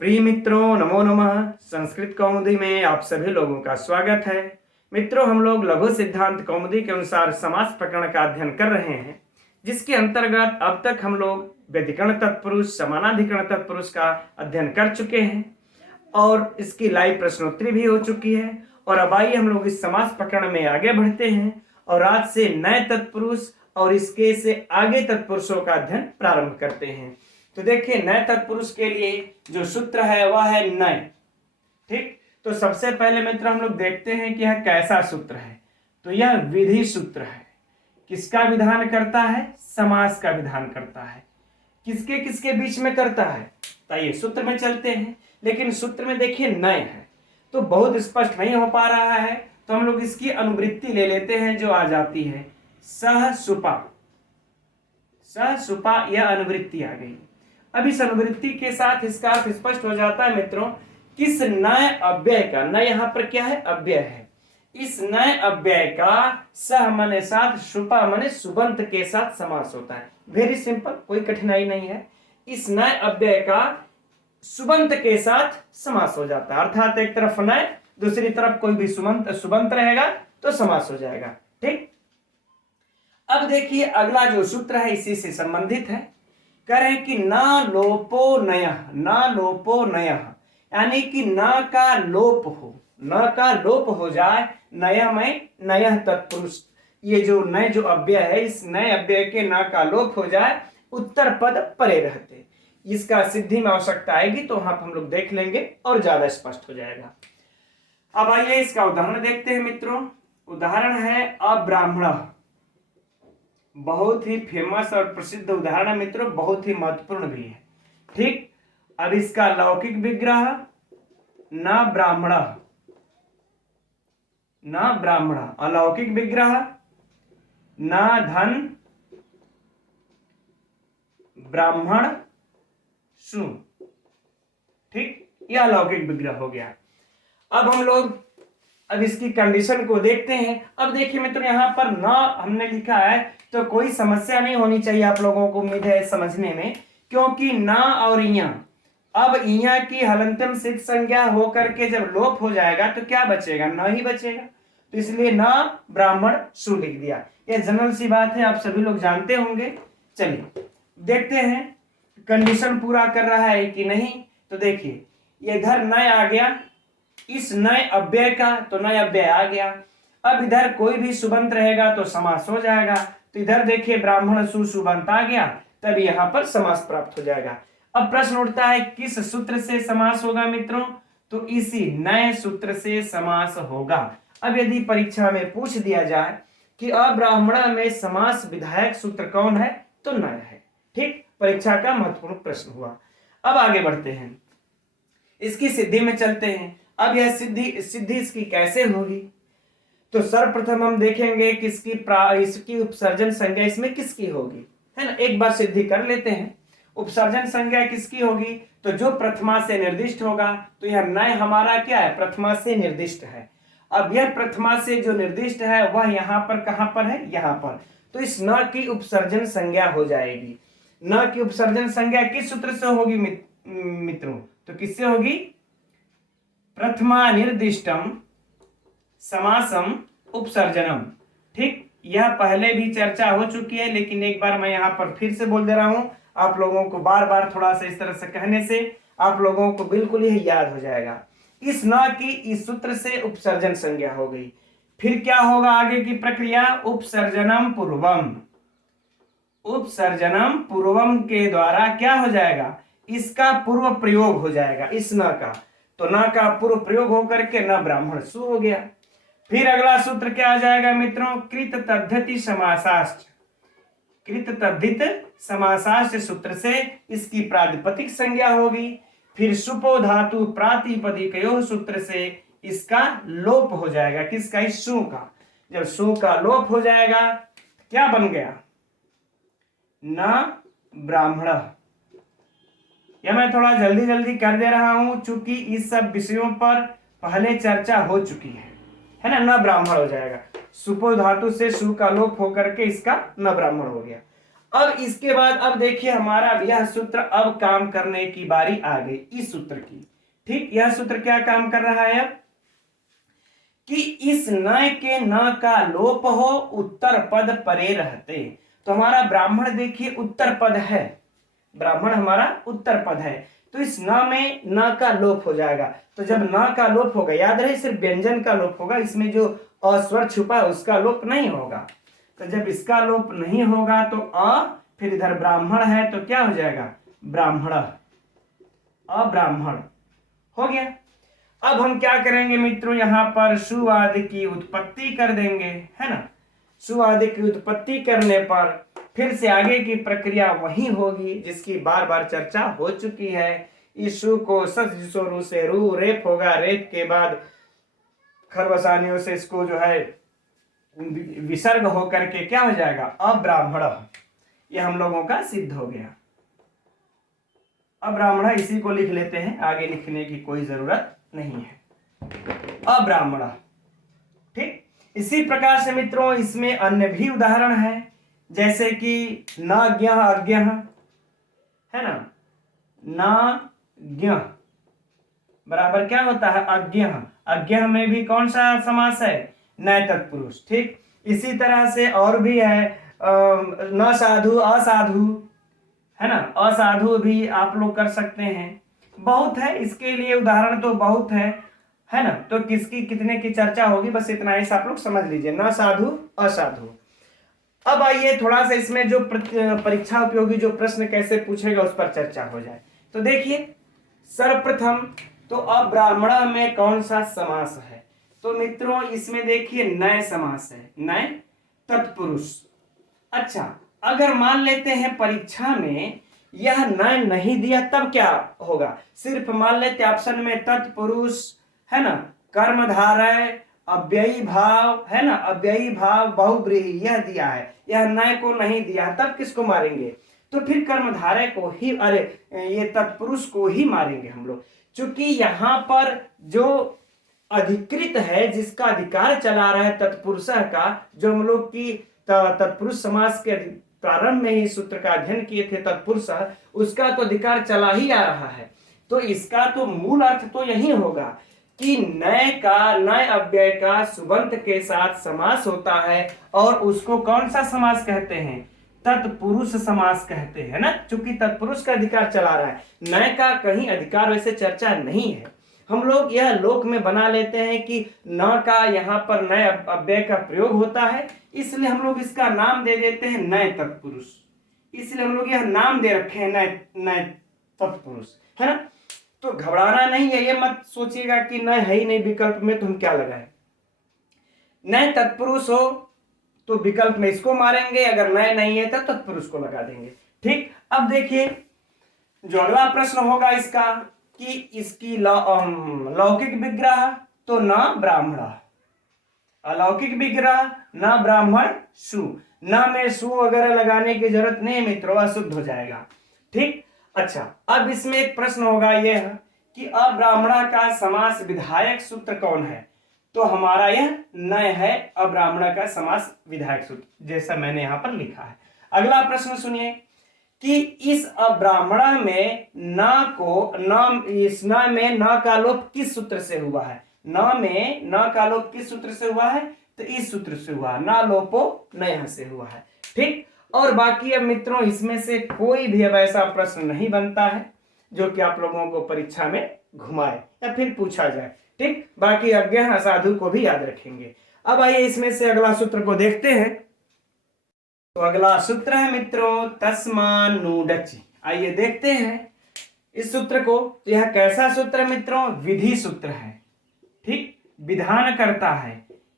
प्रिय मित्रों, नमो नमः। संस्कृत कौमुदी में आप सभी लोगों का स्वागत है। मित्रों, हम लोग लघु सिद्धांत कौमुदी के अनुसार समास प्रकरण का अध्ययन कर रहे हैं, जिसके अंतर्गत अब तक हम लोग व्यधिकरण तत्पुरुष, समानाधिकरण तत्पुरुष का अध्ययन कर चुके हैं और इसकी लाइव प्रश्नोत्तरी भी हो चुकी है। और अब आइए हम लोग इस समास प्रकरण में आगे बढ़ते हैं और आज से नए तत्पुरुष और इसके से आगे तत्पुरुषों का अध्ययन प्रारंभ करते हैं। तो देखिए, नए तत्पुरुष के लिए जो सूत्र है वह है नए। ठीक, तो सबसे पहले मित्र हम लोग देखते हैं कि यह कैसा सूत्र है। तो यह विधि सूत्र है। किसका विधान करता है? समास का विधान करता है। किसके किसके बीच में करता है? तो ये सूत्र में चलते हैं, लेकिन सूत्र में देखिए नए है तो बहुत स्पष्ट नहीं हो पा रहा है, तो हम लोग इसकी अनुवृत्ति ले लेते हैं जो आ जाती है सह सुपा। सह सुपा यह अनुवृत्ति आ गई। अब इस अनुवृत्ति के साथ इसका अर्थ स्पष्ट हो जाता है मित्रों, किस नए अव्यय का, नए यहां पर क्या है? अव्यय है। इस नए अव्यय का सह मने साथ, सुपा मने सुबंत के साथ समास होता है। वेरी सिंपल, कोई कठिनाई नहीं है। इस नए अव्यय का सुबंत के साथ समास हो जाता है, अर्थात एक तरफ नए, दूसरी तरफ कोई भी सुबंत रहेगा तो समास हो जाएगा। ठीक, अब देखिए अगला जो सूत्र है इसी से संबंधित है। कह रहे हैं कि ना लोपो नयः, ना लोपो नयः, यानी कि ना का लोप हो, न का लोप हो जाए। नयः में नयः तत्पुरुष, ये जो नए जो अव्यय है, इस नए अव्यय के ना का लोप हो जाए, उत्तर पद परे रहते। इसका सिद्धि में आवश्यकता आएगी तो वहां पर हम लोग देख लेंगे और ज्यादा स्पष्ट हो जाएगा। अब आइए इसका उदाहरण देखते हैं मित्रों। उदाहरण है अब्राह्मण। बहुत ही फेमस और प्रसिद्ध उदाहरण है मित्रों, बहुत ही महत्वपूर्ण भी है। ठीक, अब इसका लौकिक विग्रह न ब्राह्मण, न ब्राह्मण, अलौकिक विग्रह न धन ब्राह्मण सु। ठीक, यह अलौकिक विग्रह हो गया। अब हम लोग अब इसकी कंडीशन को देखते हैं। अब देखिए मित्रों, यहां पर न हमने लिखा है तो कोई समस्या नहीं होनी चाहिए आप लोगों को, उम्मीद है समझने में, क्योंकि ना और इया, अब इया की हलंतम सिद्ध संज्ञा होकर के जब लोप हो जाएगा तो क्या बचेगा? न ही बचेगा। तो इसलिए ना ब्राह्मण सु लिख दिया। यह जनरल सी बात है, आप सभी लोग जानते होंगे। चलिए देखते हैं कंडीशन पूरा कर रहा है कि नहीं। तो देखिए, ये इधर नए आ गया, इस नए अव्यय का तो नए अव्यय आ गया। अब इधर कोई भी सुबंत रहेगा तो समास हो जाएगा। तो इधर देखिए ब्राह्मण सु सुबंत आ गया, तब यहां पर समास प्राप्त हो जाएगा। अब प्रश्न उठता है किस सूत्र से समास होगा मित्रों? तो इसी नए सूत्र से समास होगा। अब यदि परीक्षा में पूछ दिया जाए कि अब्राह्मण में समास विधायक सूत्र कौन है, तो नए है। ठीक, परीक्षा का महत्वपूर्ण प्रश्न हुआ। अब आगे बढ़ते हैं, इसकी सिद्धि में चलते हैं। अब यह सिद्धि इसकी कैसे होगी? तो सर्वप्रथम हम देखेंगे कि इसकी उपसर्जन संज्ञा इसमें किसकी होगी, है ना। एक बार सिद्धि कर लेते हैं। उपसर्जन संज्ञा किसकी होगी? तो जो प्रथमा से निर्दिष्ट होगा। तो यह नए हमारा क्या है? प्रथमा से निर्दिष्ट है। अब यह प्रथमा से जो निर्दिष्ट है वह यहां पर कहां पर है? यहां पर। तो इस न की उपसर्जन संज्ञा हो जाएगी। न की उपसर्जन संज्ञा किस सूत्र से होगी मित्रों? तो किससे होगी? प्रथमा निर्दिष्टम समासम उपसर्जनम। ठीक, यह पहले भी चर्चा हो चुकी है, लेकिन एक बार मैं यहां पर फिर से बोल दे रहा हूं। आप लोगों को बार बार थोड़ा सा इस तरह से कहने से आप लोगों को बिल्कुल यह याद हो जाएगा। इस न की इस सूत्र से उपसर्जन संज्ञा हो गई। फिर क्या होगा आगे की प्रक्रिया? उपसर्जनम पूर्वम। उपसर्जनम पूर्वम के द्वारा क्या हो जाएगा? इसका पूर्व प्रयोग हो जाएगा, इस न का। तो न का पूर्व प्रयोग होकर के न ब्राह्मण सु हो गया। फिर अगला सूत्र क्या आ जाएगा मित्रों? कृत तद्धति समासाश्च। कृत तद्धित समासाश्च सूत्र से इसकी प्रातिपदिक संज्ञा होगी। फिर सुपो धातु प्रातिपदिकयोः सूत्र से इसका लोप हो जाएगा। किसका? इस सु का। जब सु का लोप हो जाएगा क्या बन गया? न ब्राह्मण। यह मैं थोड़ा जल्दी जल्दी कर दे रहा हूं, चूंकि इस सब विषयों पर पहले चर्चा हो चुकी है ना। न ब्राह्मण हो जाएगा। सुपो धातु से सु का लोप होकर के इसका न ब्राह्मण हो गया। अब इसके बाद अब देखिए हमारा यह सूत्र अब काम करने की बारी आ गई इस सूत्र की। ठीक, यह सूत्र क्या काम कर रहा है अब कि इस न के न का लोप हो उत्तर पद परे रहते। तो हमारा ब्राह्मण देखिए उत्तर पद है, ब्राह्मण हमारा उत्तर पद है, तो इस न में न का लोप हो जाएगा। तो जब न का लोप होगा, याद रहे सिर्फ व्यंजन का लोप होगा, इसमें जो अस्वर छुपा है उसका लोप नहीं होगा। तो जब इसका लोप नहीं होगा तो फिर इधर ब्राह्मण है तो क्या हो जाएगा ब्राह्मण, अब्राह्मण हो गया। अब हम क्या करेंगे मित्रों, यहां पर सु आदि की उत्पत्ति कर देंगे, है ना। सु आदि की उत्पत्ति करने पर फिर से आगे की प्रक्रिया वही होगी जिसकी बार बार चर्चा हो चुकी है। इस सु को सु से रू रेप होगा, रेप के बाद खरबसानियों से इसको जो है विसर्ग होकर के क्या हो जाएगा अब्राह्मण। यह हम लोगों का सिद्ध हो गया। अब्राह्मण इसी को लिख लेते हैं, आगे लिखने की कोई जरूरत नहीं है, अब्राह्मण। ठीक, इसी प्रकार से मित्रों इसमें अन्य भी उदाहरण है, जैसे कि नाज्ञ अज्ञ, है ना, नाज्ञ बराबर क्या होता है अज्ञ। अज्ञ में भी कौन सा समास है नय तत्पुरुष। ठीक, इसी तरह से और भी है न साधु असाधु, है ना, असाधु भी आप लोग कर सकते हैं। बहुत है इसके लिए उदाहरण तो बहुत है ना। तो किसकी कितने की चर्चा होगी, बस इतना ही आप लोग समझ लीजिए, न साधु असाधु। अब आइए थोड़ा सा इसमें जो परीक्षा उपयोगी जो प्रश्न कैसे पूछेगा उस पर चर्चा हो जाए। तो देखिए सर्वप्रथम तो अब्राह्मण में कौन सा समास है, तो मित्रों इसमें देखिए नय समास है, नय तत्पुरुष। अच्छा, अगर मान लेते हैं परीक्षा में यह नय नहीं दिया तब क्या होगा, सिर्फ मान लेते ऑप्शन में तत्पुरुष, है ना, कर्मधारय, अव्ययी भाव, है ना, अव्ययी भाव बहुब्रीहि यह दिया है, यह नय को नहीं दिया, तब किसको मारेंगे, तो फिर कर्मधारय को ही, अरे ये तत्पुरुष को ही मारेंगे हम लोग। चूंकि यहां पर जो अधिकृत है, जिसका अधिकार चला रहा है तत्पुरुष का, जो हम लोग की तत्पुरुष समास के प्रारंभ में ही सूत्र का अध्ययन किए थे तत्पुरुष, उसका तो अधिकार चला ही आ रहा है। तो इसका तो मूल अर्थ तो यही होगा कि नय का, नय अव्यय का सुबंत के साथ समास होता है और उसको कौन सा समास कहते हैं, तत्पुरुष समास कहते हैं ना। चूंकि तत्पुरुष का अधिकार चला रहा है, नय का कहीं अधिकार वैसे चर्चा नहीं है। हम लोग यह लोक में बना लेते हैं कि न का यहाँ पर नय अव्यय का प्रयोग होता है, इसलिए हम लोग इसका नाम दे देते हैं नय तत्पुरुष। इसलिए हम लोग यह नाम दे रखे हैं नय तत्पुरुष, है ना। तो घबराना नहीं है, ये मत सोचिएगा कि नय है ही नहीं विकल्प में तो हम क्या लगाएं। नय तत्पुरुष हो तो विकल्प में इसको मारेंगे, अगर नय नहीं है तो तत्पुरुष को लगा देंगे। ठीक, अब देखिए जो अगला प्रश्न होगा इसका कि इसकी लौकिक विग्रह तो न ब्राह्मण, अलौकिक विग्रह न ब्राह्मण सु, न में सु वगैरह लगाने की जरूरत नहीं मित्रों, अशुद्ध हो जाएगा। ठीक, अच्छा अब इसमें एक प्रश्न होगा यह कि अब्राह्मण का समास विधायक सूत्र कौन है, तो हमारा यह नय है अब्राह्मण का समास विधायक सूत्र, जैसा मैंने यहां पर लिखा है। अगला प्रश्न सुनिए कि इस अब्राह्मण में न को, न इस न में न का लोप किस सूत्र से हुआ है, न में न का लोप किस सूत्र से हुआ है, तो इस सूत्र से हुआ, न लोपो नय से हुआ है। ठीक, और बाकी अब मित्रों इसमें से कोई भी अब ऐसा प्रश्न नहीं बनता है जो कि आप लोगों को परीक्षा में घुमाए या फिर पूछा जाए। ठीक, बाकी अज्ञ असाधु को भी याद रखेंगे। अब आइए इसमें से अगला सूत्र को देखते हैं। तो अगला सूत्र है मित्रों तस्मान्नूडच। आइए देखते हैं इस सूत्र को। तो यह कैसा सूत्र मित्रों, विधि सूत्र है। ठीक, विधान करता है,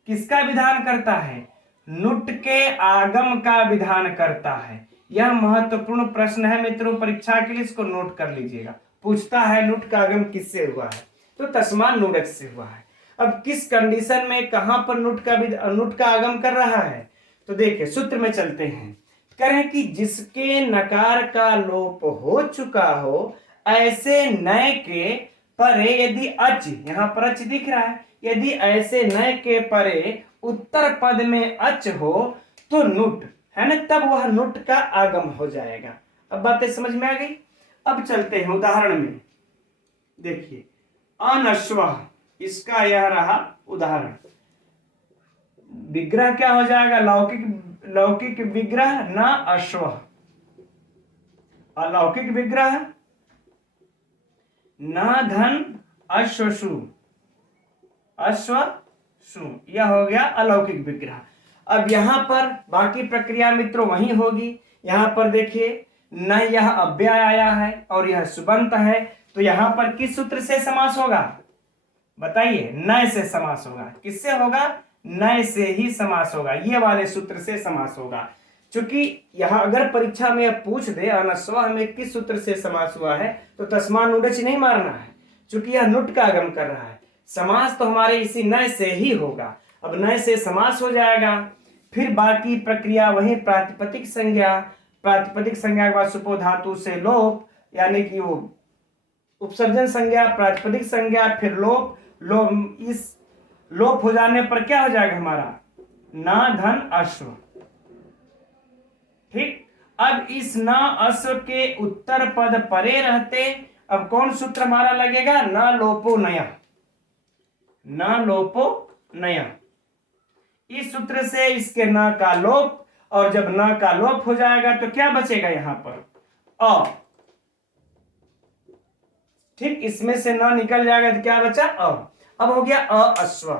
किसका विधान करता है, नुट के आगम का विधान करता है। यह महत्वपूर्ण प्रश्न है मित्रों परीक्षा के लिए, इसको नोट कर लीजिएगा। पूछता है नुट का आगम किससे हुआ है, तो तस्मान्नूडच से हुआ है। अब किस कंडीशन में कहां पर नुट का आगम कर रहा है, तो देखिए सूत्र में चलते हैं। करें कि जिसके नकार का लोप हो चुका हो ऐसे नय के परे यदि अच, यहां पर अच दिख रहा है, यदि ऐसे नय के परे उत्तर पद में अच हो तो नुट, है ना, तब वह नुट का आगम हो जाएगा। अब बातें समझ में आ गई। अब चलते हैं उदाहरण में। देखिए अनश्वः, इसका यह रहा उदाहरण। विग्रह क्या हो जाएगा, लौकिक लौकिक विग्रह न अश्व, अलौकिक विग्रह न धन अश्वसु, अश्वसु, यह हो गया अलौकिक विग्रह। अब यहां पर बाकी प्रक्रिया मित्रों वही होगी। यहां पर देखिए न यह अव्यय आया है और यह सुबंत है, तो यहां पर किस सूत्र से समास होगा बताइए, नय से समास होगा। किससे होगा, नय से ही समास होगा, ये वाले सूत्र से समास होगा। क्योंकि यहां अगर परीक्षा में पूछ दे अनस्वा में किस सूत्र से समास हुआ है, तो तस्मा नुडच नहीं मारना है, क्योंकि यह नुट का आगम कर रहा है। समास तो हमारे इसी नय से ही होगा। अब नय से समास हो जाएगा। फिर बाकी प्रक्रिया वही प्रातिपदिक संज्ञा, प्रातिपदिक संज्ञा के बाद सुपो धातु से लोप, यानी कि वो उपसर्जन संज्ञा, प्रातिपदिक संज्ञा, फिर लोप। लोप, इस लोप हो जाने पर क्या हो जाएगा हमारा, ना धन अश्व। ठीक, अब इस न अश्व के उत्तर पद परे रहते, अब कौन सूत्र हमारा लगेगा, न लोपो नया, न लोपो नया। इस सूत्र से इसके न का लोप, और जब न का लोप हो जाएगा तो क्या बचेगा यहां पर, अ। ठीक, इसमें से न निकल जाएगा तो क्या बचा, अ। अब हो गया अश्व।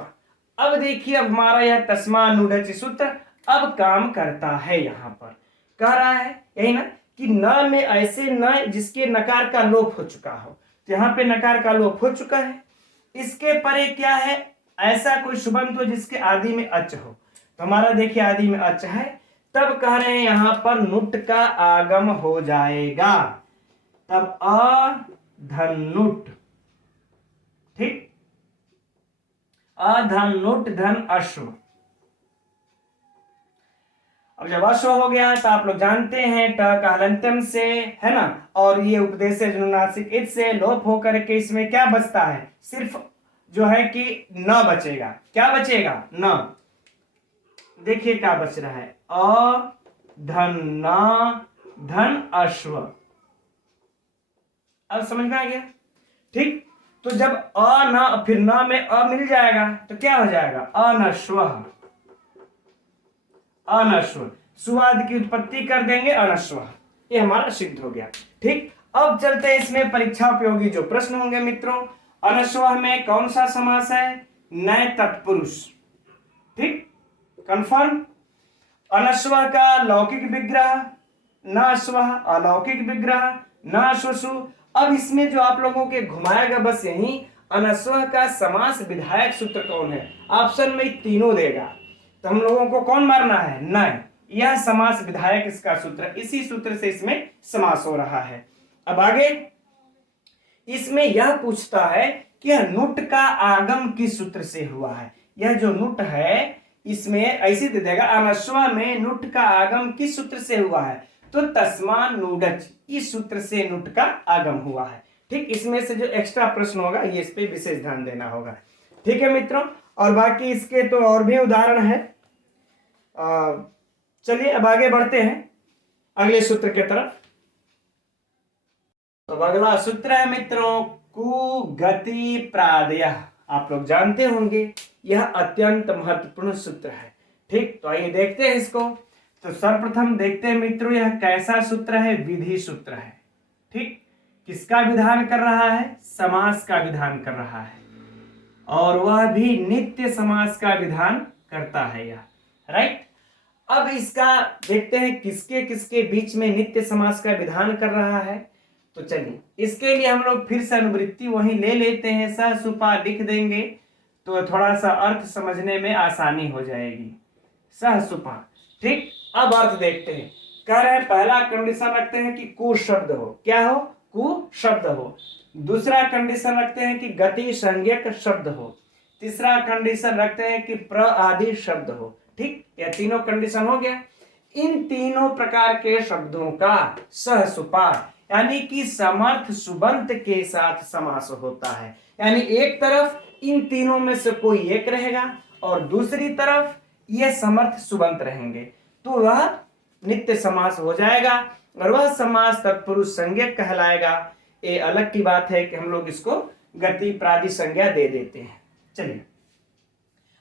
अब देखिए अब हमारा यह तस्मा नुडच सूत्र अब काम करता है। यहां पर कह रहा है यही ना कि न में ऐसे न जिसके नकार का लोप हो चुका हो, तो यहां पे नकार का लोप हो चुका है। इसके परे क्या है, ऐसा कोई सुबंत हो जिसके आदि में अच हो, तो हमारा देखिए आदि में अच है, तब कह रहे हैं यहां पर नुट का आगम हो जाएगा, तब अधनुट। ठीक, अधनुट धन अश्व। अब जब अश्व हो गया तो आप लोग जानते हैं ट का हलंत्यम से, है ना, और ये उपदेश अनुनासिक इत से लोप होकर के इसमें क्या बचता है, सिर्फ जो है कि न बचेगा। क्या बचेगा, न। देखिए क्या बच रहा है, अ धन न धन अश्व। अब समझ में आ गया। ठीक, तो जब अ न फिर न में अ मिल जाएगा तो क्या हो जाएगा, अनश्व, अनश्व, सुवाद की उत्पत्ति कर देंगे अनश्व, ये हमारा सिद्ध हो गया। ठीक, अब चलते हैं इसमें परीक्षा उपयोगी जो प्रश्न होंगे मित्रों। अनश्व में कौन सा समास है, नय तत्पुरुष। ठीक, कंफर्म। अनश्व का लौकिक विग्रह न अश्व, अलौकिक विग्रह न अश्वसु। अब इसमें जो आप लोगों के घुमाएगा बस यही, अनश्व का समास विधायक सूत्र कौन है, ऑप्शन में तीनों देगा, तो हम लोगों को कौन मारना है, न। यह समास विधायक इसका सूत्र, इसी सूत्र से इसमें समास हो रहा है। अब आगे इसमें यह पूछता है कि यह नुट का आगम किस सूत्र से हुआ है। यह जो नुट है इसमें ऐसे दे देगा, अनश्व में नुट का आगम किस सूत्र से हुआ है, तो तस्मा नुडच, इस सूत्र से नुट का आगम हुआ है। ठीक, इसमें से जो एक्स्ट्रा प्रश्न होगा ये इस पे विशेष ध्यान देना होगा। ठीक है मित्रों, और बाकी इसके तो और भी उदाहरण है। चलिए अब आगे बढ़ते हैं अगले सूत्र के तरफ। तो अगला सूत्र है मित्रों कुगति प्रादयः। आप लोग जानते होंगे यह अत्यंत महत्वपूर्ण सूत्र है। ठीक, तो आइए देखते हैं इसको। तो सर्वप्रथम देखते हैं मित्रों यह कैसा सूत्र है, विधि सूत्र है। ठीक, किसका विधान कर रहा है, समास का विधान कर रहा है, और वह भी नित्य समास का विधान करता है यह, राइट। अब इसका देखते हैं किसके किसके बीच में नित्य समास का विधान कर रहा है। तो चलिए इसके लिए हम लोग फिर से अनुवृत्ति वहीं ले लेते हैं, सहसुपा लिख देंगे तो थोड़ा सा अर्थ समझने में आसानी हो जाएगी। सहसुपा। ठीक, अब अर्थ देखते हैं। कह रहे हैं पहला कंडीशन रखते हैं कि कु शब्द हो, क्या हो, कु शब्द हो। दूसरा कंडीशन रखते हैं कि गति संज्ञक शब्द हो। तीसरा कंडीशन रखते हैं कि प्र आदि शब्द हो। ठीक, यह तीनों कंडीशन हो गया। इन तीनों प्रकार के शब्दों का सहसुपा यानी कि समर्थ सुबंत के साथ समास होता है। यानी एक तरफ इन तीनों में से कोई एक रहेगा और दूसरी तरफ यह समर्थ सुबंत रहेंगे, तो वह नित्य समास हो जाएगा और वह समास तत्पुरुष संज्ञक कहलाएगा। ये अलग की बात है कि हम लोग इसको गति प्रादि संज्ञा दे देते हैं। चलिए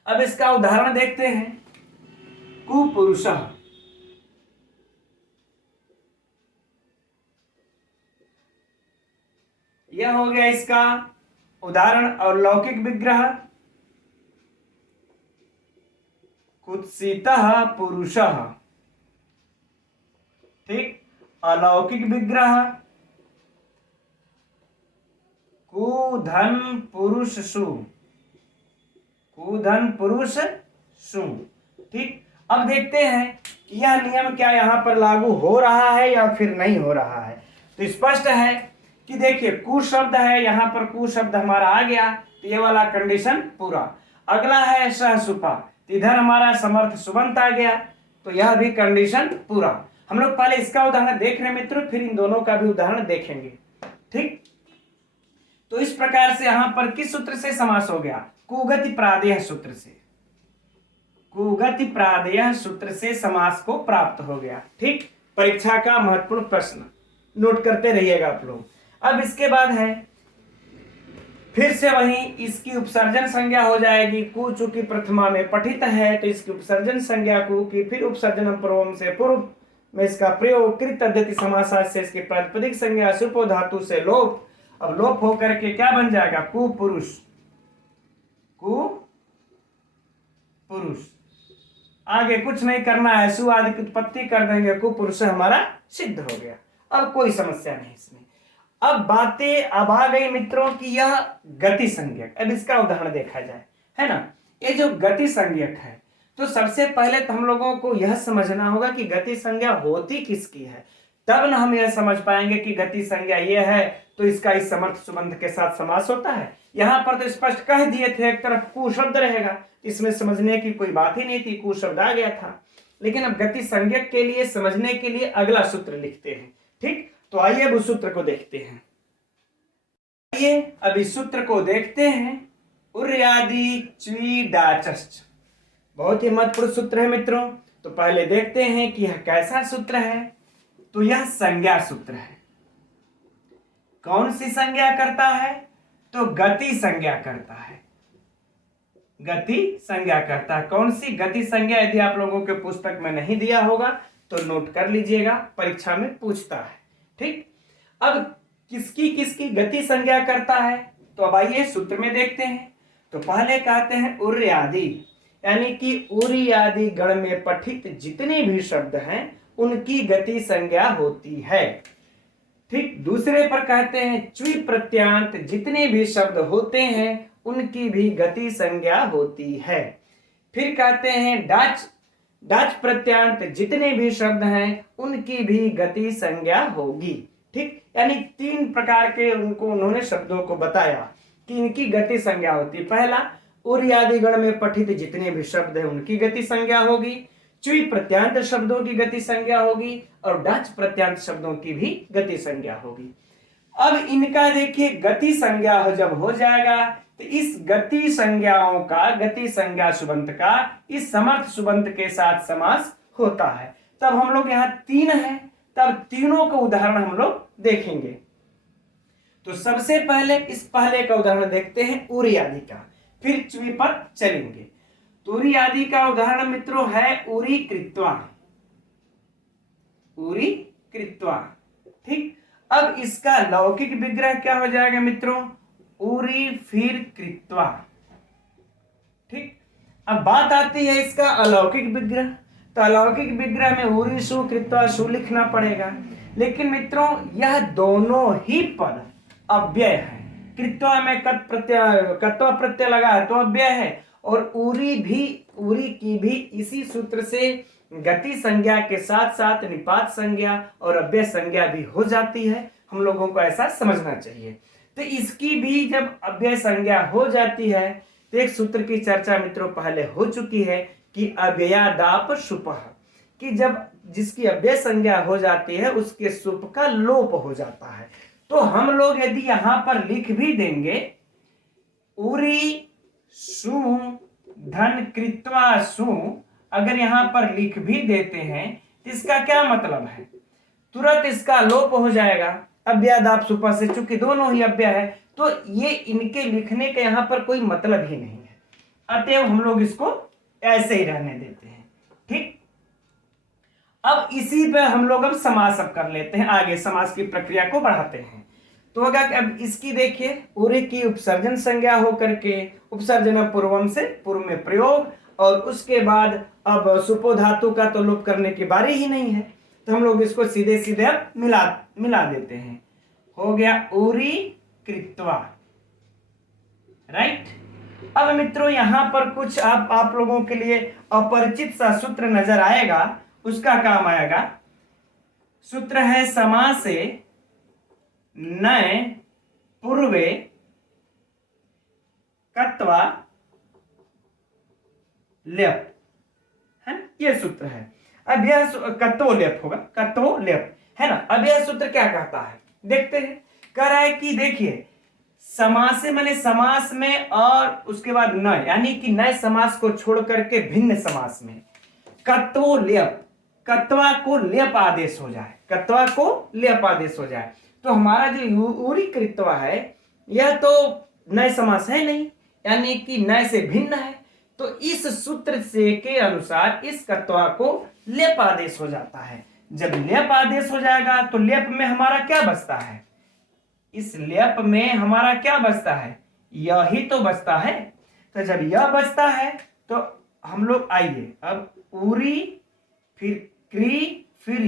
अब इसका उदाहरण देखते हैं। कुपुरुषः, यह हो गया इसका उदाहरण। और लौकिक विग्रह कुत्सितः पुरुषः, ठीक। अलौकिक विग्रह कुधन पुरुष सु, कुधन पुरुष सु, ठीक। अब देखते हैं कि यह नियम क्या यहाँ पर लागू हो रहा है या फिर नहीं हो रहा है। तो स्पष्ट है कि देखिए कु शब्द है, यहाँ पर कु शब्द हमारा आ गया तो ये वाला कंडीशन पूरा। अगला है सहसुपा, इधर हमारा समर्थ सुबंत आ गया तो यह भी कंडीशन पूरा। हम लोग पहले इसका उदाहरण देख रहे हैं मित्रों, फिर इन दोनों का भी उदाहरण देखेंगे, ठीक। तो इस प्रकार से यहां पर किस सूत्र से समास हो गया? कुगति प्रादेय सूत्र से, कुगति प्रादेय सूत्र से समास को प्राप्त हो गया, ठीक। परीक्षा का महत्वपूर्ण प्रश्न, नोट करते रहिएगा आप लोग। अब इसके बाद है फिर से वही इसकी उपसर्जन संज्ञा हो जाएगी। कु चूंकि प्रथमा में पठित है तो इसकी उपसर्जन संज्ञा कु की, फिर उपसर्जनम पूर्वम से पूर्व में इसका प्रयोग, कृत अद्यति समासात से इसकी प्रातिपदिक संज्ञा, सुपो धातु से लोप। अब लोप होकर के क्या बन जाएगा? कुपुरुष, कुपुरुष। आगे कुछ नहीं करना है, सु आदि की उत्पत्ति कर देंगे, कुपुरुष हमारा सिद्ध हो गया। अब कोई समस्या नहीं इसमें। अब बातें अब आ गई मित्रों कि यह गति संज्ञक। अब इसका उदाहरण देखा जाए, है ना। ये जो गति संज्ञक है तो सबसे पहले तो हम लोगों को यह समझना होगा कि गति संज्ञा होती किसकी है, तब ना हम यह समझ पाएंगे कि गति संज्ञा ये है तो इसका इस समर्थ सुबंध के साथ समास होता है। यहां पर तो स्पष्ट कह दिए थे, एक तरफ कु शब्द रहेगा, इसमें समझने की कोई बात ही नहीं थी, कु शब्द आ गया था। लेकिन अब गति संज्ञक के लिए समझने के लिए अगला सूत्र लिखते हैं, ठीक। तो आइए अब उस सूत्र को देखते हैं। आइए अब इस सूत्र को देखते हैं। उर्यादि च्वी डाचश्च, बहुत ही महत्वपूर्ण सूत्र है मित्रों। तो पहले देखते हैं कि यह कैसा सूत्र है। तो यह संज्ञा सूत्र है। कौन सी संज्ञा करता है? तो गति संज्ञा करता है, गति संज्ञा करता है। कौन सी गति संज्ञा? यदि आप लोगों के पुस्तक में नहीं दिया होगा तो नोट कर लीजिएगा, परीक्षा में पूछता है, ठीक। अब किसकी किसकी गति संज्ञा करता है? तो अब आइए सूत्र में देखते हैं। तो पहले कहते हैं उर् आदि, यानी कि उर् आदि गण में पठित जितने भी शब्द हैं उनकी गति संज्ञा होती है, ठीक। दूसरे पर कहते हैं च्वी प्रत्यांत, जितने भी शब्द होते हैं उनकी भी गति संज्ञा होती है। फिर कहते हैं डाच, डाच प्रत्यांत, जितने भी शब्द हैं उनकी भी गति संज्ञा होगी, ठीक। यानी तीन प्रकार के उनको उन्होंने शब्दों को बताया कि इनकी गति संज्ञा होती है। पहला, उर् आदि गण में पठित जितने भी शब्द हैं उनकी गति संज्ञा होगी, च्वी प्रत्यांत शब्दों की गति संज्ञा होगी और डाच प्रत्यांत शब्दों की भी गति संज्ञा होगी। अब इनका देखिए गति संज्ञा जब हो जाएगा तो इस गति संज्ञाओं का, गति संज्ञा सुबंत का इस समर्थ सुबंत के साथ समास होता है। तब हम लोग यहाँ तीन है, तब तीनों का उदाहरण हम लोग देखेंगे। तो सबसे पहले इस पहले का उदाहरण देखते हैं उर् आदि का, फिर च्वी पर चलेंगे। तो उर् आदि का उदाहरण मित्रों है उरी कृत्वा, उरी कृत्वा, ठीक। अब इसका लौकिक विग्रह क्या हो जाएगा मित्रों? उरी फिर कृत्वा, ठीक। अब बात आती है इसका अलौकिक विग्रह। तो अलौकिक विग्रह में उरी सु कृत्वा सु लिखना पड़ेगा। लेकिन मित्रों यह दोनों ही पद अव्यय है। कृत्वा में कत्वा प्रत्यय लगा है तो अव्यय है, और उरी की भी इसी सूत्र से गति संज्ञा के साथ साथ निपात संज्ञा और अव्यय संज्ञा भी हो जाती है। हम लोगों को ऐसा समझना चाहिए। तो इसकी भी जब अव्यय संज्ञा हो जाती है तो एक सूत्र की चर्चा मित्रों पहले हो चुकी है कि अव्ययादाप सुपः, कि जब जिसकी अव्यय संज्ञा हो जाती है उसके सुप का लोप हो जाता है। तो हम लोग यदि यहां पर लिख भी देंगे उरी सु धन कृत्वा सु, अगर यहां पर लिख भी देते हैं तो इसका क्या मतलब है, तुरंत इसका लोप हो जाएगा। अव्ययादाप सुपा से, चूंकि दोनों ही अव्यय है तो ये इनके लिखने का यहाँ पर कोई मतलब ही नहीं है, अतएव हम लोग इसको ऐसे ही रहने देते हैं। ठीक, अब इसी पे हम लोग अब समास अब कर लेते हैं, आगे समास की प्रक्रिया को बढ़ाते हैं। तो अगर अब इसकी देखिए, उरी की उपसर्जन संज्ञा होकर के उपसर्जन पूर्वम से पूर्व में प्रयोग, और उसके बाद अब सुपो धातु का तो लोप करने की बारी ही नहीं है, तो हम लोग इसको सीधे सीधे अब मिला देते हैं। हो गया उरी कृत्वा, राइट। अब मित्रों यहां पर कुछ आप लोगों के लिए अपरिचित सा सूत्र नजर आएगा, उसका काम आएगा। सूत्र है समासे नए पूर्वे कत्वा लेप, है ना, ये सूत्र है। अब यह कत्वो लेप होगा, कत्वो लेप, है ना। अब यह सूत्र क्या कहता है, देखते हैं। कह रहा है कि देखिए, समास माने समास में और उसके बाद न, यानी कि नए समास को छोड़ करके भिन्न समास में कत्वो लेप, कत्वा को लेप आदेश हो जाए, कत्वा को लेप आदेश हो जाए, तो हमारा जो उरी कृत्वा है यह तो नए समास है नहीं, यानी कि नए से भिन्न है। तो इस सूत्र से के अनुसार इस कत्वा को लेप आदेश हो जाता है। जब लेप आदेश हो जाएगा तो लेप में हमारा क्या बचता है, इस लेप में हमारा क्या बचता है, यह ही तो बचता है। तो जब यह बचता है तो हम लोग आइए अब उरी फिर क्री फिर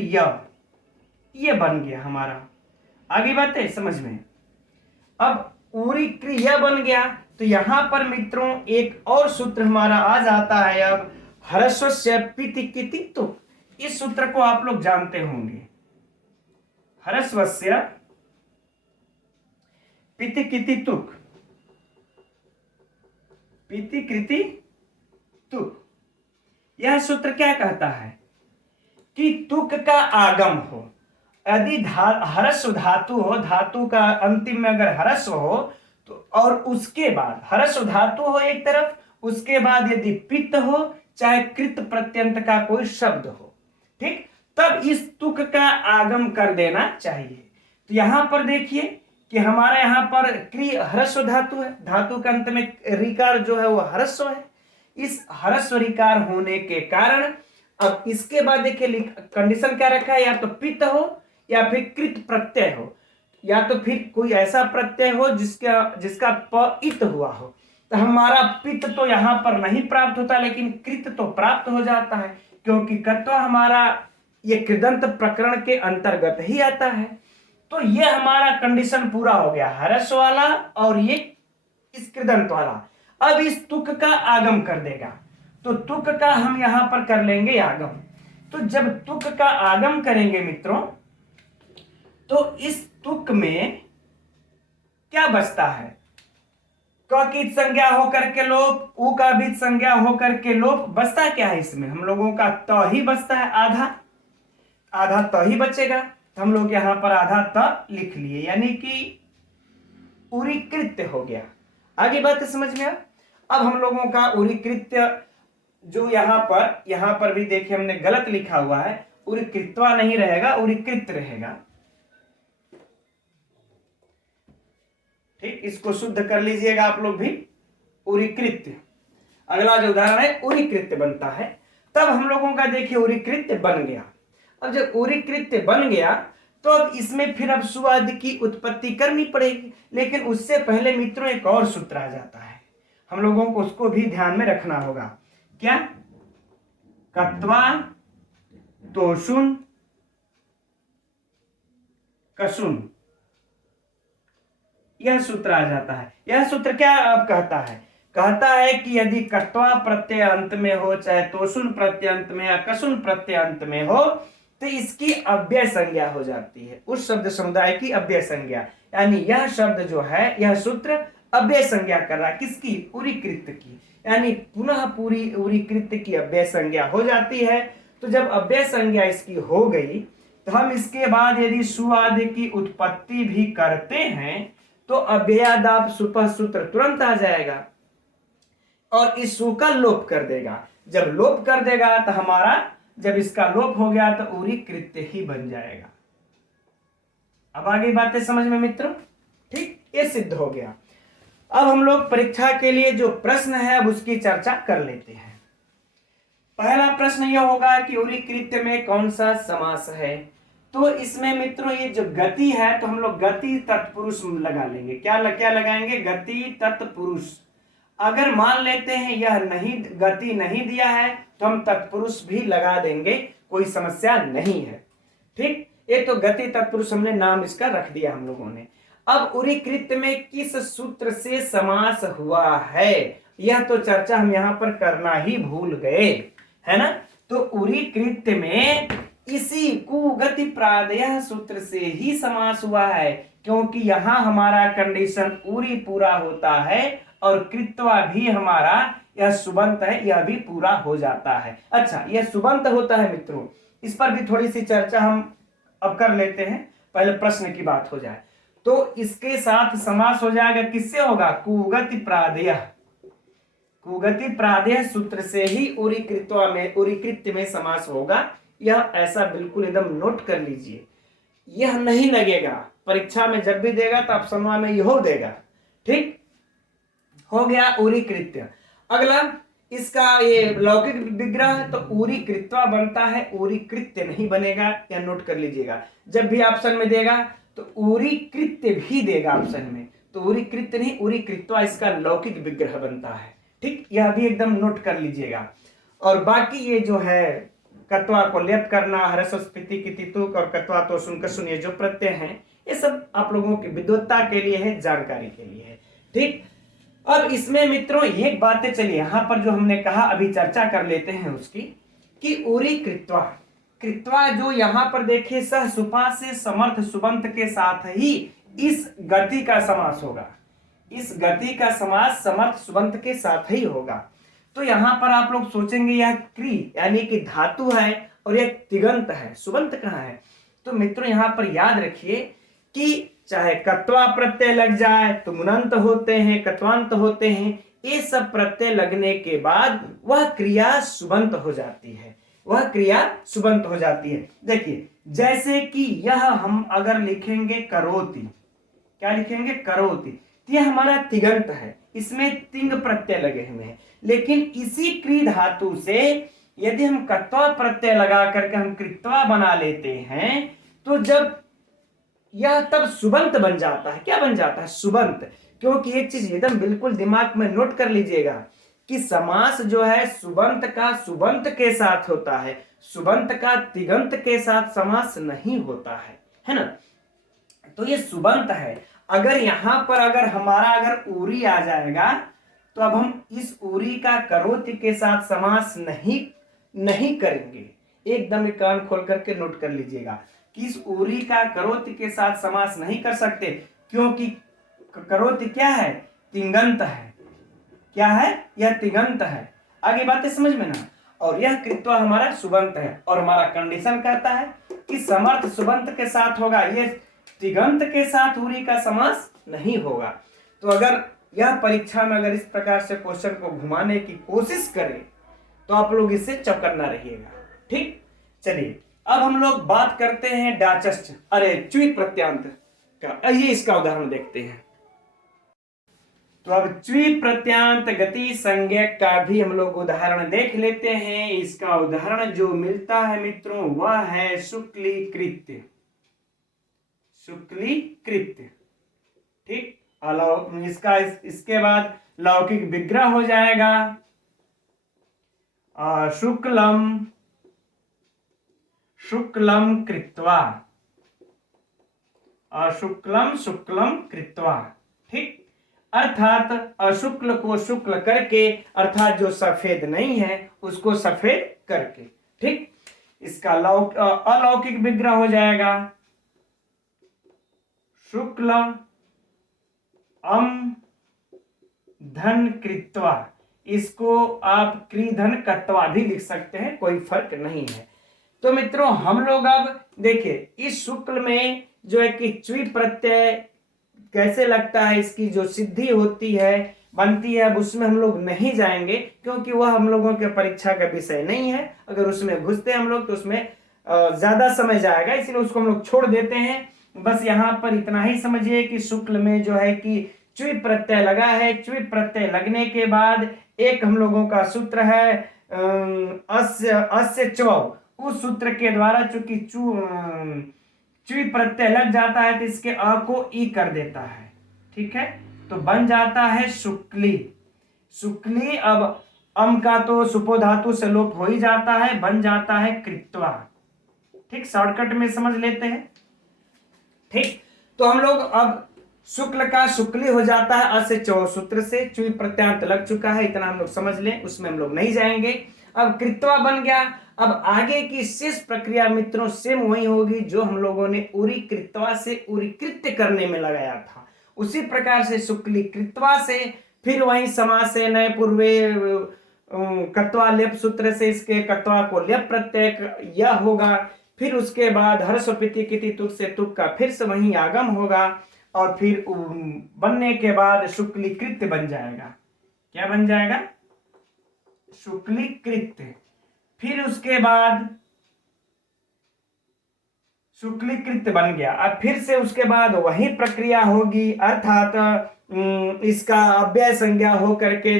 ये बन गया हमारा। आगे बात है समझ में। अब उरी क्री यह बन गया, तो यहां पर मित्रों एक और सूत्र हमारा आ जाता है अब, हरस्वस्य पिति किति तुक। इस सूत्र को आप लोग जानते होंगे, हरस्वस्य पिति किति तुक, पिति कृति तुक। यह सूत्र क्या कहता है कि तुक का आगम हो, यदि हरस्व धातु हो, धातु का अंतिम में अगर हरस्व हो तो, और उसके बाद हरस्व धातु हो एक तरफ, उसके बाद यदि पित्त हो चाहे कृत प्रत्यंत का कोई शब्द हो, ठीक, तब इस तुक का आगम कर देना चाहिए। तो यहां पर देखिए कि हमारा यहाँ पर क्री हरस्व धातु है, धातु के अंत में रिकार जो है वो हरस्व है। इस हरस्व रिकार होने के कारण अब इसके बाद देखिए कंडीशन क्या रखा है, या तो पित्त हो या फिर कृत प्रत्यय हो, या तो फिर कोई ऐसा प्रत्यय हो जिसका प इत हुआ हो। तो हमारा पित्त तो यहाँ पर नहीं प्राप्त होता, लेकिन कृत तो प्राप्त हो जाता है, क्योंकि कत्वा हमारा ये कृदंत प्रकरण के अंतर्गत ही आता है। तो ये हमारा कंडीशन पूरा हो गया, हरस्व वाला और ये इस कृदंत वाला। अब इस तुक का आगम कर देगा, तो तुक का हम यहां पर कर लेंगे आगम। तो जब तुक का आगम करेंगे मित्रों, तो इस तुक में क्या बचता है, क की संज्ञा होकर के लोप, उ का भी संज्ञा होकर के लोप, बचता क्या है इसमें, हम लोगों का त ही बचता है, आधा त ही बचेगा। तो हम लोग यहां पर आधा त लिख लिए, यानी कि उरी कृत्य हो गया। आगे बात समझ में। अब हम लोगों का उरी कृत्य जो यहां पर भी देखिए हमने गलत लिखा हुआ है, उरी कृत्वा नहीं रहेगा, उरी कृत्य रहेगा। ठीक, इसको शुद्ध कर लीजिएगा आप लोग भी, उरी कृत्य। अगला जो उदाहरण है उरी कृत्य बनता है, तब हम लोगों का देखिए उरी कृत्य बन गया। अब जब उरी कृत्य बन गया तो अब इसमें फिर अब सुआदि की उत्पत्ति करनी पड़ेगी, लेकिन उससे पहले मित्रों एक और सूत्र आ जाता है, हम लोगों को उसको भी ध्यान में रखना होगा। क्या, कत्वा तोषुन कसुन, यह सूत्र आ जाता है। यह सूत्र क्या अब कहता है, कहता है कि यदि कत्वा प्रत्यय अंत में हो, चाहे तोषुन प्रत्यय अंत में या कसुन प्रत्यय अंत में हो, तो इसकी अव्यय संज्ञा हो जाती है, उस शब्द समुदाय की अव्यय संज्ञा। यानी यह शब्द जो है, यह सूत्र अव्यय संज्ञा कर रहा है, किसकी, उरी कृत्य की, यानी पुनः पूरी उरी कृत्य की अव्यय संज्ञा हो जाती है। तो जब अव्यय संज्ञा इसकी हो गई, तो हम इसके बाद यदि सुआदि की उत्पत्ति भी करते हैं तो अव्ययादाप सुपः सूत्र तुरंत आ जाएगा और इस सु का लोप कर देगा। जब लोप कर देगा तो हमारा जब इसका लोप हो गया तो उरी कृत्य ही बन जाएगा। अब आगे बातें समझ में मित्रों, ठीक, ये सिद्ध हो गया। अब हम लोग परीक्षा के लिए जो प्रश्न है अब उसकी चर्चा कर लेते हैं। पहला प्रश्न यह होगा कि उरी कृत्य में कौन सा समास है। तो इसमें मित्रों ये जो गति है तो हम लोग गति तत्पुरुष लगा लेंगे। क्या लगाएंगे? गति तत्पुरुष। अगर मान लेते हैं यह नहीं गति नहीं दिया है तो हम तत्पुरुष भी लगा देंगे, कोई समस्या नहीं है। ठीक, ये तो गति तत्पुरुष हमने नाम इसका रख दिया हम लोगों ने। अब उरी कृत्य में किस सूत्र से समास हुआ है यह तो चर्चा हम यहाँ पर करना ही भूल गए, है ना। तो उरी कृत्य में इसी कुगति प्रादय सूत्र से ही समास हुआ है, क्योंकि यहां हमारा कंडीशन उरी पूरा होता है और कृत्वा भी हमारा यह सुबंत है, यह भी पूरा हो जाता है। अच्छा, यह सुबंत होता है मित्रों, इस पर भी थोड़ी सी चर्चा हम अब कर लेते हैं, पहले प्रश्न की बात हो जाए। तो इसके साथ समास हो जाएगा, किससे होगा? कुगति प्रादेय। कुगति प्रादेय सूत्र से ही उरी कृत्य में समास होगा। यह ऐसा बिल्कुल एकदम नोट कर लीजिए, यह नहीं लगेगा परीक्षा में, जब भी देगा तो आप समय में यह देगा। ठीक, हो गया उरी कृत्य। अगला इसका ये लौकिक विग्रह, तो उरी कृत्वा बनता है, उरी कृत्य नहीं बनेगा, या नोट कर लीजिएगा। जब भी ऑप्शन में देगा तो उरी कृत्य भी देगा ऑप्शन में, तो उरी कृत्य नहीं उरी कृत्वा इसका लौकिक विग्रह बनता है। ठीक, यह भी एकदम नोट कर लीजिएगा। और बाकी ये जो है कत्वा को लेप करना, हर्षस्पति की तितुक और कत्वा तो सुनकर सुनिए जो प्रत्यय हैं, ये सब आप लोगों की विद्वत्ता के लिए है, जानकारी के लिए है। ठीक, अब इसमें मित्रों एक बातें चलिए यहाँ पर जो हमने कहा अभी चर्चा कर लेते हैं उसकी, कि उरी कृत्वा, कृत्वा जो यहाँ पर देखिए सह सुपा से समर्थ सुबंत के साथ ही इस गति का समास होगा। इस गति का समास समर्थ सुबंत के साथ ही होगा। तो यहाँ पर आप लोग सोचेंगे यह क्री यानी कि धातु है और यह तिगंत है, सुबंत कहाँ है? तो मित्रों यहाँ पर याद रखिए कि चाहे कत्वा प्रत्यय लग जाए तो मुनंत होते हैं, कत्वांत होते हैं, ये सब प्रत्यय लगने के बाद वह क्रिया सुबंत हो जाती है, वह क्रिया सुबंत हो जाती है। देखिए जैसे कि यह हम अगर लिखेंगे करोति, क्या लिखेंगे? करोति, यह हमारा तिगंत है, इसमें तिंग प्रत्यय लगे हुए हैं। लेकिन इसी क्री धातु से यदि हम कत्वा प्रत्यय लगा करके हम कृत्वा बना लेते हैं तो जब यह तब सुबंत बन जाता है। क्या बन जाता है? सुबंत। क्योंकि एक चीज एकदम बिल्कुल दिमाग में नोट कर लीजिएगा कि समास जो है सुबंत का सुबंत के साथ होता है, सुबंत का तिगंत के साथ समास नहीं होता है ना। तो ये सुबंत है। अगर यहां पर अगर हमारा अगर उरी आ जाएगा तो अब हम इस उरी का करोति के साथ समास नहीं करेंगे। एकदम कान खोल करके नोट कर लीजिएगा कि इस उरी का करोति के साथ समास नहीं कर सकते, क्योंकि करोति क्या है? तिंगंत है। क्या है? यह तिगंत है। आगे बातें समझ में ना। और यह कृत्वा हमारा सुबंत है और हमारा कंडीशन कहता है कि समर्थ सुबंत के साथ होगा, यह तिगंत के साथ उरी का समास नहीं होगा। तो अगर यह परीक्षा में अगर इस प्रकार से क्वेश्चन को घुमाने की कोशिश करें तो आप लोग इससे चौकन्ना रहिएगा। ठीक, चलिए अब हम लोग बात करते हैं डाचस्थ च्वी प्रत्यांत का। आइए इसका उदाहरण देखते हैं। तो अब च्वी प्रत्यांत गति संज्ञक का भी हम लोग उदाहरण देख लेते हैं। इसका उदाहरण जो मिलता है मित्रों वह है शुक्लीकृत्य। शुक्लीकृत्य, ठीक। इसका इसके बाद लौकिक विग्रह हो जाएगा शुक्लम शुक्लम कृत्वा, शुक्लम शुक्लम कृत्वा। ठीक, अर्थात अशुक्ल को शुक्ल करके, अर्थात जो सफेद नहीं है उसको सफेद करके। ठीक, इसका अलौकिक विग्रह हो जाएगा शुक्ल धन कृत्वा। इसको आप कृधन कत्वा भी लिख सकते हैं, कोई फर्क नहीं है। तो मित्रों हम लोग अब देखिए इस शुक्ल में जो है कि च्वी प्रत्यय कैसे लगता है, इसकी जो सिद्धि होती है बनती है, अब उसमें हम लोग नहीं जाएंगे क्योंकि वह हम लोगों के परीक्षा का विषय नहीं है। अगर उसमें घुसते हम लोग तो उसमें ज्यादा समय जाएगा, इसलिए उसको हम लोग छोड़ देते हैं। बस यहाँ पर इतना ही समझिए कि शुक्ल में जो है कि च्वी प्रत्यय लगा है। च्वी प्रत्यय लगने के बाद एक हम लोगों का सूत्र है अस्य अस्य च्वौ। उस सूत्र के द्वारा चूंकि च्वी प्रत्यय लग जाता है तो इसके अ को ई कर देता है, ठीक है, तो बन जाता है शुक्ली। शुक्ली। अब अम का तो सुपो धातु से लोप हो ही जाता है, बन जाता है कृत्वा। ठीक, शॉर्टकट में समझ लेते हैं। ठीक, तो हम लोग अब शुक्ल का शुक्ली हो जाता है अ से चौ सूत्र से, च्वी प्रत्यांत लग चुका है, इतना हम लोग समझ लें, उसमें हम लोग नहीं जाएंगे। अब कृत्वा बन गया। अब आगे की शेष प्रक्रिया मित्रों सेम वही होगी जो हम लोगों ने उरी कृत्वा से उरी कृत्य करने में लगाया था, उसी प्रकार से शुक्ली कृत्वा से, फिर वही समास से नए पूर्वे कत्वा लेप सूत्र से इसके कत्वा को लेप प्रत्यय यह होगा, फिर उसके बाद हर्ष पिति किति तुक से तुक का फिर से वही आगम होगा, और फिर बनने के बाद शुक्लीकृत बन जाएगा। क्या बन जाएगा? शुक्लीकृत। फिर उसके बाद शुक्लीकृत बन गया। अब फिर से उसके बाद वही प्रक्रिया होगी, अर्थात इसका अव्यय संज्ञा हो करके,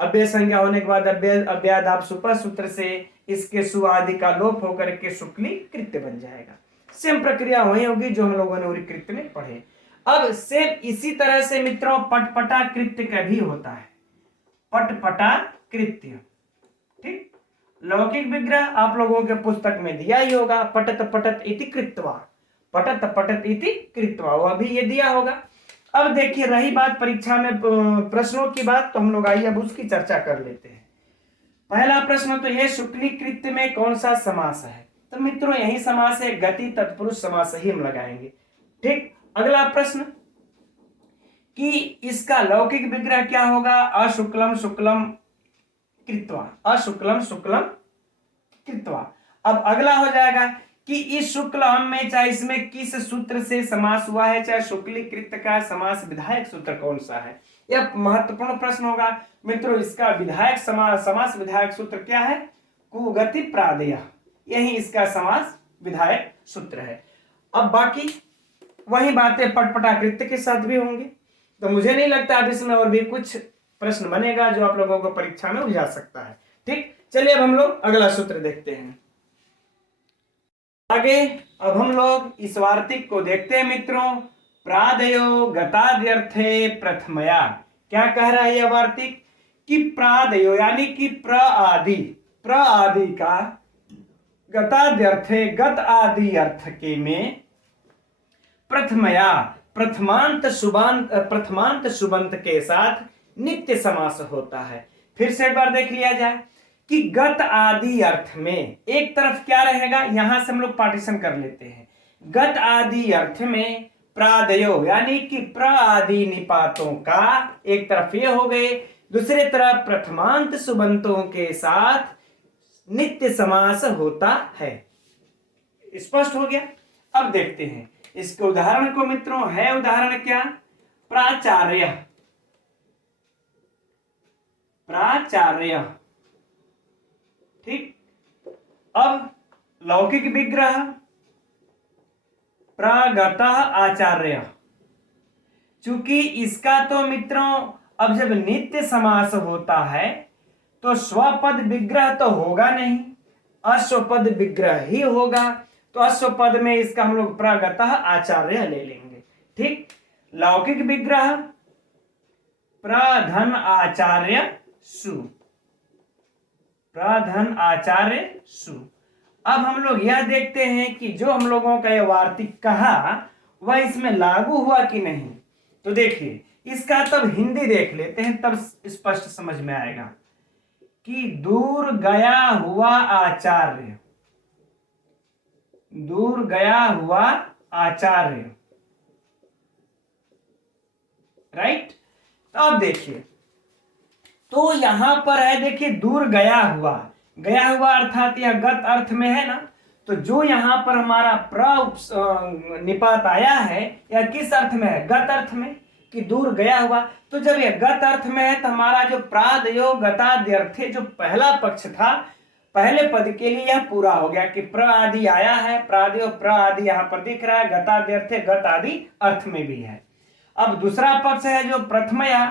अव्यय संज्ञा होने के बाद अव्यादाप सुपर सूत्र से इसके सुआदि का लोप होकर के शुक्लीकृत बन जाएगा। सेम प्रक्रिया वही होगी जो हम लोगों ने उरीकृत में पढ़े। अब सेम इसी तरह से मित्रों पटपटा कृत्य का भी होता है, पटपटा कृत्य। ठीक, लौकिक विग्रह आप लोगों के पुस्तक में दिया ही होगा, पटत पटत इति कृत्वा, पटत पटत इति कृत्वा, वह भी ये दिया होगा। अब देखिए रही बात परीक्षा में प्रश्नों की बात, तो हम लोग आइए अब उसकी चर्चा कर लेते हैं। पहला प्रश्न तो यह शुक्लीकृत में कौन सा समास है, तो मित्रों यही समास है, गति तत्पुरुष समास ही हम लगाएंगे। ठीक, अगला प्रश्न कि इसका लौकिक विग्रह क्या होगा, अशुक्लम शुक्लम कृत्वा, अशुक्लम शुक्लम कृत्वा। अब अगला हो जाएगा कि इस शुक्ल में चाहे इसमें किस सूत्र से समास हुआ है, चाहे शुक्लीकृत का समास विधायक सूत्र कौन सा है, यह महत्वपूर्ण प्रश्न होगा मित्रों। इसका विधायक समास विधायक सूत्र क्या है? कुगति प्रादेय, यही इसका समास विधायक सूत्र है। अब बाकी वही बातें पटपटाकृत्य के साथ भी होंगी, तो मुझे नहीं लगता अब इसमें और भी कुछ प्रश्न बनेगा जो आप लोगों को परीक्षा में उलझा सकता है। ठीक, चलिए अब हम लोग अगला सूत्र देखते हैं। आगे अब हम लोग इस वार्तिक को देखते हैं मित्रों। प्रादयो गताद्यर्थे प्रथमया, क्या कह रहा है यह वार्तिक कि प्रादयो यानी कि प्र आदि का गताद्यर्थे गत आदि अर्थ के में प्रथमया प्रथमांत सुबंत के साथ नित्य समास होता है। फिर से एक बार देख लिया जाए कि गत आदि अर्थ में एक तरफ क्या रहेगा, यहां से हम लोग पार्टीशन कर लेते हैं। गत आदि अर्थ में प्रादयो यानी कि प्र आदि निपातों का एक तरफ ये हो गए, दूसरी तरफ प्रथमांत सुबंतों के साथ नित्य समास होता है। स्पष्ट हो गया? अब देखते हैं इसके उदाहरण को मित्रों। है उदाहरण क्या? प्राचार्य, प्राचार्य। ठीक, अब लौकिक विग्रह प्रागतः आचार्य, चूंकि इसका तो मित्रों अब जब नित्य समास होता है तो स्वपद विग्रह तो होगा नहीं, अश्वपद विग्रह ही होगा, तो अश्वपद में इसका हम लोग प्रागतः आचार्य ले लेंगे। ठीक, लौकिक विग्रह प्रधन आचार्य सु, प्रधन आचार्य सु। अब हम लोग यह देखते हैं कि जो हम लोगों का यह वार्तिक कहा वह इसमें लागू हुआ कि नहीं। तो देखिए इसका तब हिंदी देख लेते हैं, तब स्पष्ट समझ में आएगा कि दूर गया हुआ आचार्य, दूर गया हुआ आचार्य, राइट। तो अब देखिए, तो यहां पर है देखिए दूर गया हुआ, गया हुआ अर्थात यह गत अर्थ में है ना, तो जो यहां पर हमारा प्र निपात आया है यह किस अर्थ में है? गत अर्थ में। कि दूर गया हुआ। तो जब यह गत अर्थ में है तो हमारा जो प्रादयो गताद्यर्थे जो पहला पक्ष था, पहले पद के लिए यह पूरा हो गया कि प्र आदि आया है, प्रादयो प्र आदि यहाँ पर दिख रहा है, गताद्यर्थे गत आदि अर्थ में भी है। अब दूसरा पक्ष है जो प्रथमया,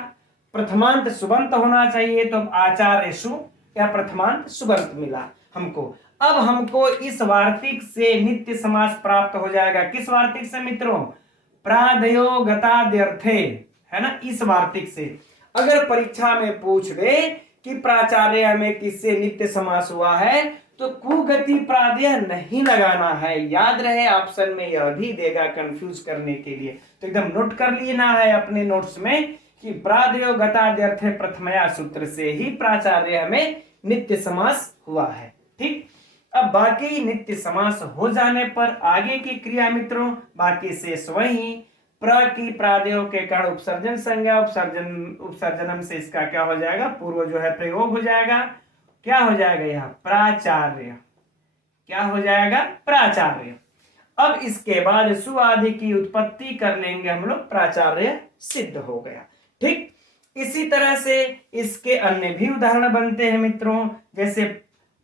प्रथमांत सुबंत होना चाहिए, तो आचार्यसु या प्रथमांत सुबंत मिला हमको। अब हमको इस वार्तिक से नित्य समास प्राप्त हो जाएगा। किस वार्तिक से मित्रों? प्रादयो गताद्यर्थे, है ना, इस वार्तिक से। अगर परीक्षा में पूछ दे कि प्राचार्य में किससे नित्य समास हुआ है, तो कुगति प्रादय नहीं लगाना है। याद रहे ऑप्शन में यह भी देगा कंफ्यूज करने के लिए, तो एकदम नोट कर लेना है अपने नोट्स में कि प्रादयो गताद्यर्थे प्रथमया सूत्र से ही प्राचार्य में नित्य समास हुआ है। ठीक, अब बाकी नित्य समास हो जाने पर आगे की क्रिया मित्रों बाकी शेष वही। प्र की प्रादयो के कारण उपसर्जन संज्ञा, उपसर्जनम से इसका क्या हो जाएगा? पूर्व जो है प्रयोग हो जाएगा। क्या हो जाएगा? यहाँ प्राचार्य। क्या हो जाएगा? प्राचार्य। अब इसके बाद सु आदि की उत्पत्ति कर लेंगे हम लोग, प्राचार्य सिद्ध हो गया। ठीक, इसी तरह से इसके अन्य भी उदाहरण बनते हैं मित्रों, जैसे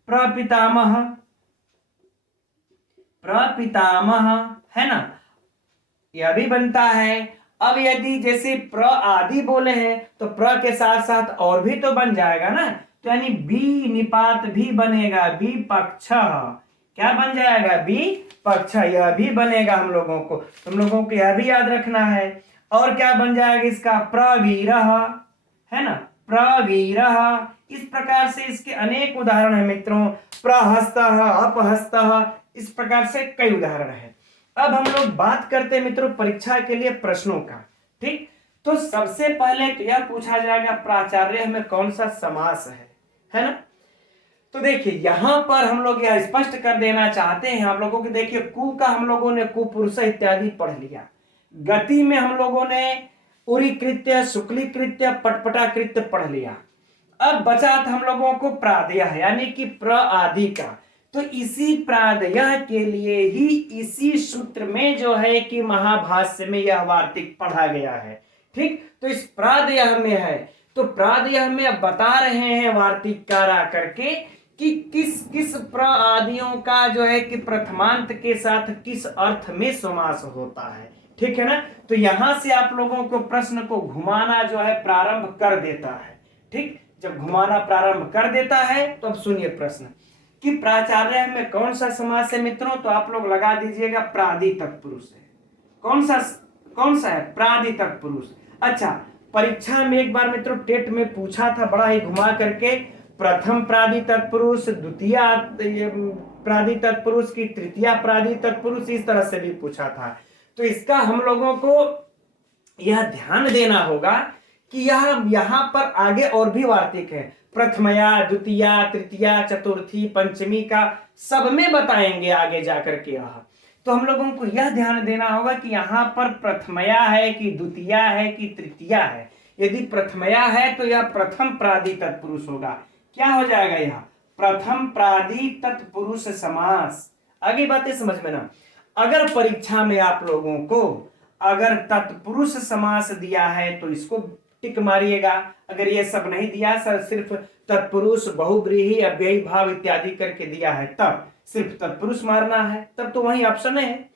प्रपितामह, प्रपितामह, है ना, यह भी बनता है। अब यदि जैसे प्र आदि बोले हैं तो प्र के साथ साथ और भी तो बन जाएगा ना, तो यानी बी निपात भी बनेगा, बी पक्ष। क्या बन जाएगा? बी पक्ष, यह भी बनेगा हम लोगों को, तुम लोगों को यह भी याद रखना है। और क्या बन जाएगा इसका? प्रवीरः, है ना, प्रवीरः। इस प्रकार से इसके अनेक उदाहरण है मित्रों। प्रहस्तः, अपहस्तः, इस प्रकार से कई उदाहरण है। अब हम लोग बात करते हैं मित्रों परीक्षा के लिए प्रश्नों का। ठीक, तो सबसे पहले तो यह पूछा जाएगा प्राचार्य में कौन सा समास है ना। तो देखिए यहां पर हम लोग यह स्पष्ट कर देना चाहते हैं आप लोगों को। देखिए कु का हम लोगों ने कुपुरुष इत्यादि पढ़ लिया, गति में हम लोगों ने उरीकृत्य, शुक्लीकृत्य, पटपटाकृत्य पढ़ लिया। अब बचा था हम लोगों को प्रादय यानी कि प्र आदि का। तो इसी प्रादय के लिए ही इसी सूत्र में जो है कि महाभाष्य में यह वार्तिक पढ़ा गया है। ठीक, तो इस प्रादय में है, तो प्रादय में अब बता रहे हैं वार्तिककार आकर के कि किस किस प्र आदियों का जो है कि प्रथमांत के साथ किस अर्थ में समास होता है। ठीक है ना, तो यहां से आप लोगों को प्रश्न को घुमाना जो है प्रारंभ कर देता है। ठीक, जब घुमाना प्रारंभ कर देता है तो अब सुनिए प्रश्न कि प्राचार्य में कौन सा समास है मित्रों, तो आप लोग लगा दीजिएगा प्रादि तत्पुरुष है। कौन सा है? प्रादि तत्पुरुष। अच्छा, परीक्षा में एक बार मित्रों टेट में पूछा था बड़ा ही घुमा करके, प्रथम प्रादि तत्पुरुष, द्वितीय प्रादि तत्पुरुष की तृतीय प्रादि तत्पुरुष, इस तरह से भी पूछा था। तो इसका हम लोगों को यह ध्यान देना होगा कि यहाँ पर आगे और भी वार्तिक है, प्रथमया, द्वितीया, तृतीया, चतुर्थी, पंचमी का सब में बताएंगे आगे जाकर के। यह तो हम लोगों को यह ध्यान देना होगा कि यहाँ पर प्रथमया है कि द्वितीया है कि तृतीया है। यदि प्रथमया है तो यह प्रथम प्रादि तत्पुरुष होगा। क्या हो जाएगा? यह प्रथम प्रादि तत्पुरुष समास। आगे बातें समझ में ना। अगर परीक्षा में आप लोगों को अगर तत्पुरुष समास दिया है तो इसको टिक मारिएगा। अगर ये सब नहीं दिया, सर सिर्फ तत्पुरुष, बहुव्रीहि, अव्ययी भाव इत्यादि करके दिया है, तब सिर्फ तत्पुरुष मारना है, तब तो वही ऑप्शन है।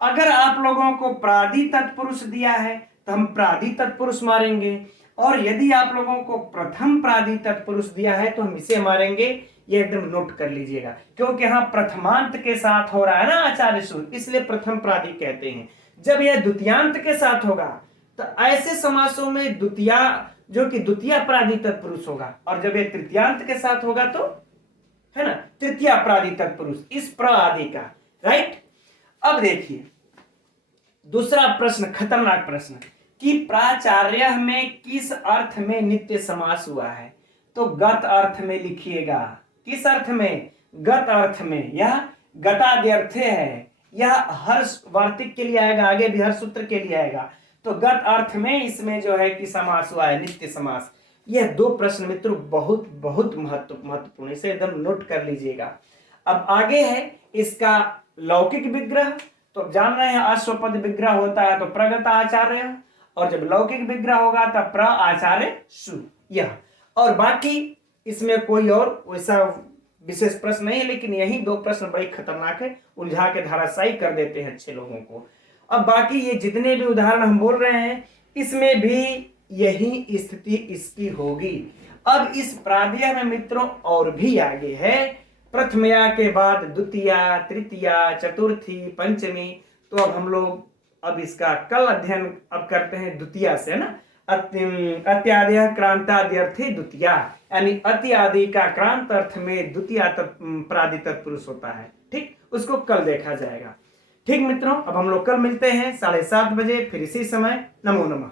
अगर आप लोगों को प्रादि तत्पुरुष दिया है तो हम प्रादि तत्पुरुष मारेंगे, और यदि आप लोगों को प्रथम प्रादि तत्पुरुष दिया है तो हम इसे मारेंगे। ये एकदम नोट कर लीजिएगा, क्योंकि यहाँ प्रथमांत के साथ हो रहा है ना आचार्य सूत्र, इसलिए प्रथम प्रादि कहते हैं। जब यह द्वितीयांत के साथ होगा तो ऐसे समासों में द्वितीया जो कि द्वितीय प्रादि तत्पुरुष होगा, और जब यह तृतीयांत के साथ होगा तो है ना तृतीय प्रादि तत्पुरुष, इस प्र आदि का। राइट, अब देखिए दूसरा प्रश्न, खतरनाक प्रश्न कि प्राचार्य में किस अर्थ में नित्य समास हुआ है, तो गत अर्थ में लिखिएगा। किस अर्थ में? गत अर्थ में। यह गताद्यर्थे है, यह हर वार्तिक के लिए आएगा, आगे भी हर सूत्र के लिए आएगा। तो गत अर्थ में इसमें जो है कि समास हुआ है, नित्य समास। यह दो प्रश्न मित्रों बहुत बहुत महत्वपूर्ण, इसे एकदम नोट कर लीजिएगा। अब आगे है इसका लौकिक विग्रह। तो जान रहे हैं अश्वपद विग्रह होता है तो प्रगत आचार्य, और जब लौकिक विग्रह होगा तब प्र आचार्य सु, यह। और बाकी इसमें कोई और वैसा विशेष प्रश्न नहीं है, लेकिन यही 2 प्रश्न बड़े खतरनाक है, उलझा के धराशायी कर देते हैं अच्छे लोगों को। अब बाकी ये जितने भी उदाहरण हम बोल रहे हैं इसमें भी यही स्थिति इसकी होगी। अब इस प्रादीय में मित्रों और भी आगे है, प्रथमया के बाद द्वितीया, तृतीया, चतुर्थी, पंचमी। तो अब हम लोग अब इसका कल अध्ययन अब करते हैं द्वितीया से ना। अत्यादि क्रांतादि अर्थे द्वितीया, यानी अति आदि का क्रांत अर्थ में द्वितीया प्रादि तत्पुरुष होता है। ठीक, उसको कल देखा जाएगा। ठीक मित्रों, अब हम लोग कल मिलते हैं 7:30 बजे फिर इसी समय। नमो नमः।